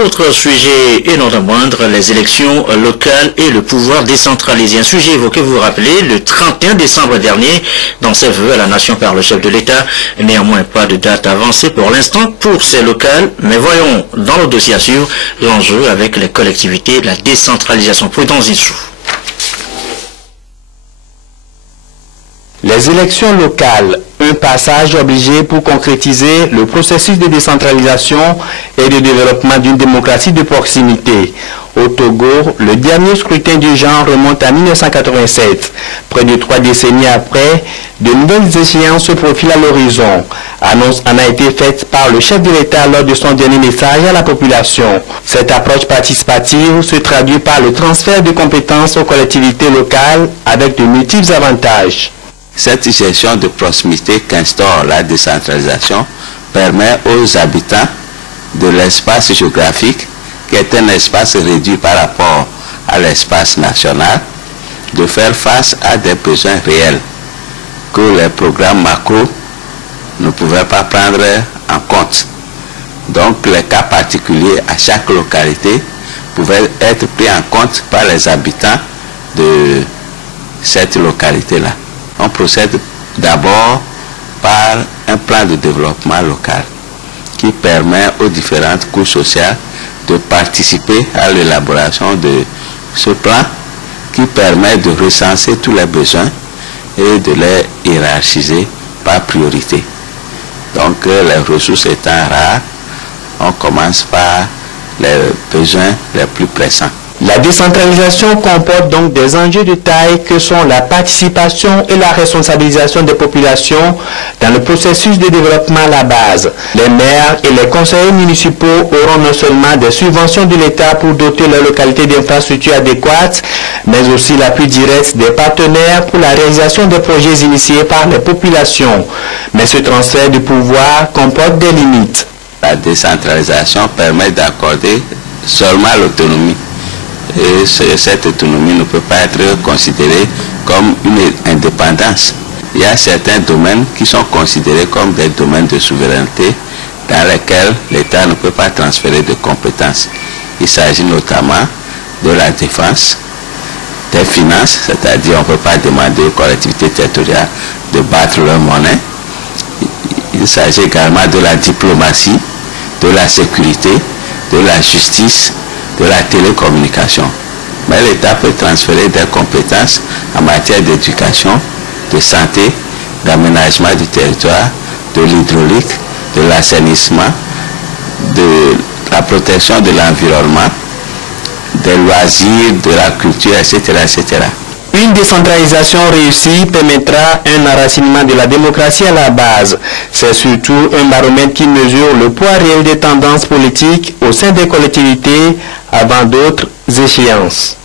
autre sujet, et non de moindre, les élections locales et le pouvoir décentralisé. Un sujet évoqué, vous vous rappelez, le 31 décembre dernier, dans ses vœux à la nation par le chef de l'État. Néanmoins, pas de date avancée pour l'instant pour ces locales. Mais voyons dans le dossier à suivre l'enjeu avec les collectivités, la décentralisation. Prudence Issou. Les élections locales, un passage obligé pour concrétiser le processus de décentralisation et de développement d'une démocratie de proximité. Au Togo, le dernier scrutin du genre remonte à 1987. Près de 3 décennies après, de nouvelles échéances se profilent à l'horizon. Annonce en a été faite par le chef de l'État lors de son dernier message à la population. Cette approche participative se traduit par le transfert de compétences aux collectivités locales avec de multiples avantages. Cette gestion de proximité qu'instaure la décentralisation permet aux habitants de l'espace géographique, qui est un espace réduit par rapport à l'espace national, de faire face à des besoins réels que les programmes macro ne pouvaient pas prendre en compte. Donc les cas particuliers à chaque localité pouvaient être pris en compte par les habitants de cette localité-là. On procède d'abord par un plan de développement local qui permet aux différentes couches sociales de participer à l'élaboration de ce plan qui permet de recenser tous les besoins et de les hiérarchiser par priorité. Donc les ressources étant rares, on commence par les besoins les plus pressants. La décentralisation comporte donc des enjeux de taille que sont la participation et la responsabilisation des populations dans le processus de développement à la base. Les maires et les conseillers municipaux auront non seulement des subventions de l'État pour doter leur localité d'infrastructures adéquates, mais aussi l'appui direct des partenaires pour la réalisation des projets initiés par les populations. Mais ce transfert de pouvoir comporte des limites. La décentralisation permet d'accorder seulement l'autonomie. Et cette autonomie ne peut pas être considérée comme une indépendance. Il y a certains domaines qui sont considérés comme des domaines de souveraineté dans lesquels l'État ne peut pas transférer de compétences. Il s'agit notamment de la défense, des finances, c'est-à-dire on ne peut pas demander aux collectivités territoriales de battre leur monnaie. Il s'agit également de la diplomatie, de la sécurité, de la justice, de la télécommunication. Mais l'État peut transférer des compétences en matière d'éducation, de santé, d'aménagement du territoire, de l'hydraulique, de l'assainissement, de la protection de l'environnement, des loisirs, de la culture, etc., etc. Une décentralisation réussie permettra un enracinement de la démocratie à la base. C'est surtout un baromètre qui mesure le poids réel des tendances politiques au sein des collectivités avant d'autres échéances.